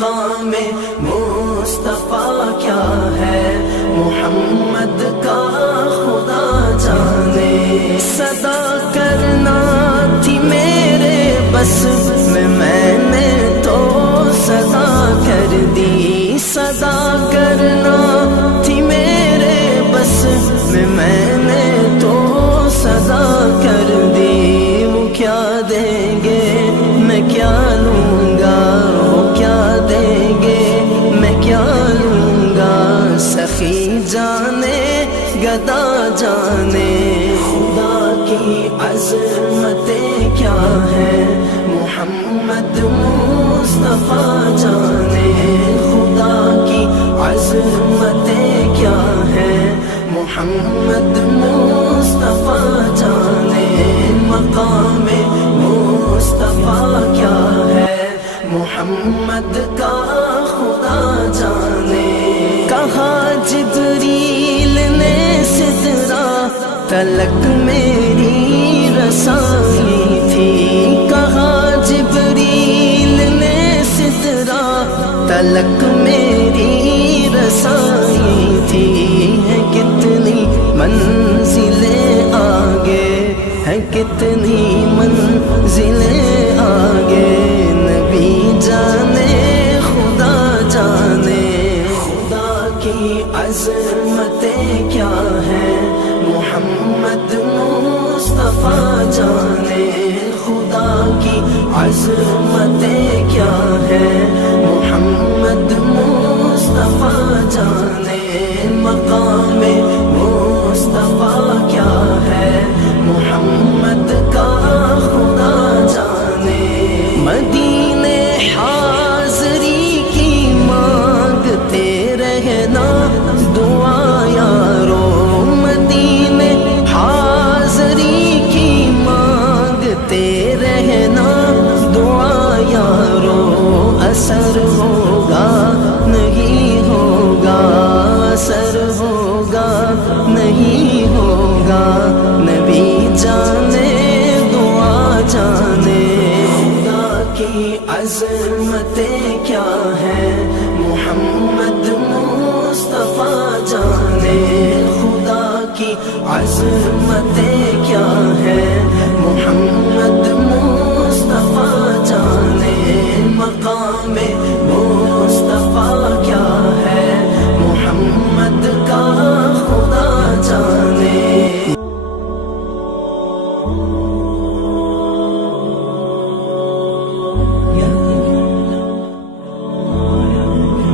مقام مصطفیٰ کیا ہے، محمد کا خدا جانے۔ صدا کرنا تھی میرے بس میں نے تو صدا کر دی، صدا کرنا تھی میرے بس میں نے تو صدا کر دی۔ وہ کیا دیں گے میں کیا لوں گا، وہ کیا دیں گے میں کیا لوں گا، سخی جانے گدا جانے۔ خدا کی عظمتیں کیا ہے، محمد مصطفیٰ جانے۔ خدا کی عظمتیں کیا ہے، محمد مصطفیٰ جانے۔ مقام مصطفیٰ کیا ہے، محمد کا خدا جانے۔ کہا جبریل نے سدرا تلک میری رسائی تھی، کہا جبریل نے سدرا تلک میری رسائی تھی۔ ہے کتنی منزلیں آگے، ہے کتنی منزلیں آگے، نبی جانے خدا جانے۔ خدا کی عظمتیں کیا ہے، محمد مصطفیٰ جانے۔ خدا کی عظمتیں کیا ہے، محمد مصطفیٰ جانے۔ مقام مصطفیٰ کیا ہے، محمد کا خدا جانے۔ مدینے حاضری کی مانگتے رہنا دعا یارو، مدینے حاضری کی مانگتے رہنا دعا یارو۔ اثر ہوگا نہیں ہوگا، اثر ہوگا نہیں ہوگا، نبی جانے دعا جانے۔ خدا کی عظمتیں کیا ہے، محمد مصطفیٰ جانے۔ خدا کی عظمت